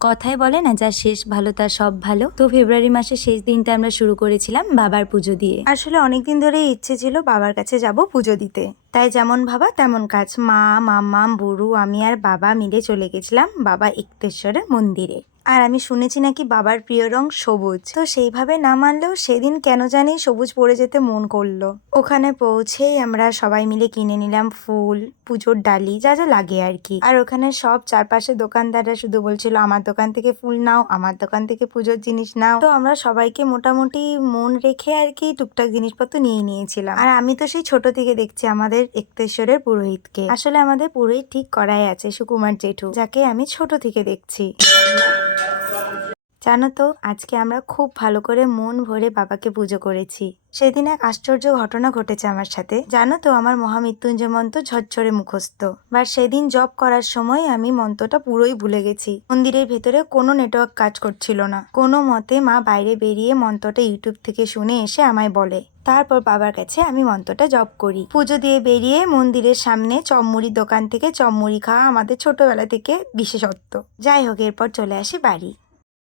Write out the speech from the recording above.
কথায় বলে না, যার শেষ ভালো তার সব ভালো। তো ফেব্রুয়ারি মাসের শেষ দিনটা আমরা শুরু করেছিলাম বাবার পুজো দিয়ে। আসলে অনেকদিন ধরেই ইচ্ছে ছিল বাবার কাছে যাব পুজো দিতে, তাই যেমন ভাবা তেমন কাজ। মা, মাম্মা, বুড়ু, আমি আর বাবা মিলে চলে গেছিলাম বাবা এক্তেশ্বরের মন্দিরে। আর আমি শুনেছি নাকি বাবার প্রিয় রং সবুজ, তো সেইভাবে না মানলেও সেদিন কেন জানি সবুজ পরে যেতে মন করলো। ওখানে পৌঁছেই আমরা সবাই মিলে কিনে নিলাম ফুল, পুজোর ডালি, যা যা লাগে আর কি। আর ওখানে সব চারপাশে দোকানদাররা শুধু বলছিল আমার দোকান থেকে ফুল নাও, আমার দোকান থেকে পুজোর জিনিস নাও। তো আমরা সবাইকে মোটামুটি মন রেখে আর কি টুকটাক জিনিসপত্র নিয়ে নিয়েছিলাম। আর আমি তো সেই ছোট থেকে দেখছি আমাদের এক্তেশ্বরের পুরোহিতকে। আসলে আমাদের পুরোহিত ঠিক করাই আছে, সুকুমার জেঠু, যাকে আমি ছোট থেকে দেখছি। জানো তো, আজকে আমরা খুব ভালো করে মন ভরে বাবাকে পুজো করেছি। সেদিন এক আশ্চর্য ঘটনা ঘটেছে আমার সাথে। জানো তো, আমার মহামৃত্যুঞ্জয় মন্ত্র ঝরঝরে মুখস্থ, বাট সেদিন জব করার সময় আমি মন্ত্রটা পুরোই ভুলে গেছি। মন্দিরের ভেতরে কোনো নেটওয়ার্ক কাজ করছিল না। কোনো মতে মা বাইরে বেরিয়ে মন্ত্রটা ইউটিউব থেকে শুনে এসে আমায় বলে, তারপর বাবার কাছে আমি মন্ত্রটা জপ করি। পুজো দিয়ে বেরিয়ে মন্দিরের সামনে চপমুড়ির দোকান থেকে চপমুড়ি খাওয়া আমাদের ছোটবেলা থেকে বিশেষত্ব। যাই হোক, এরপর চলে আসি বাড়ি।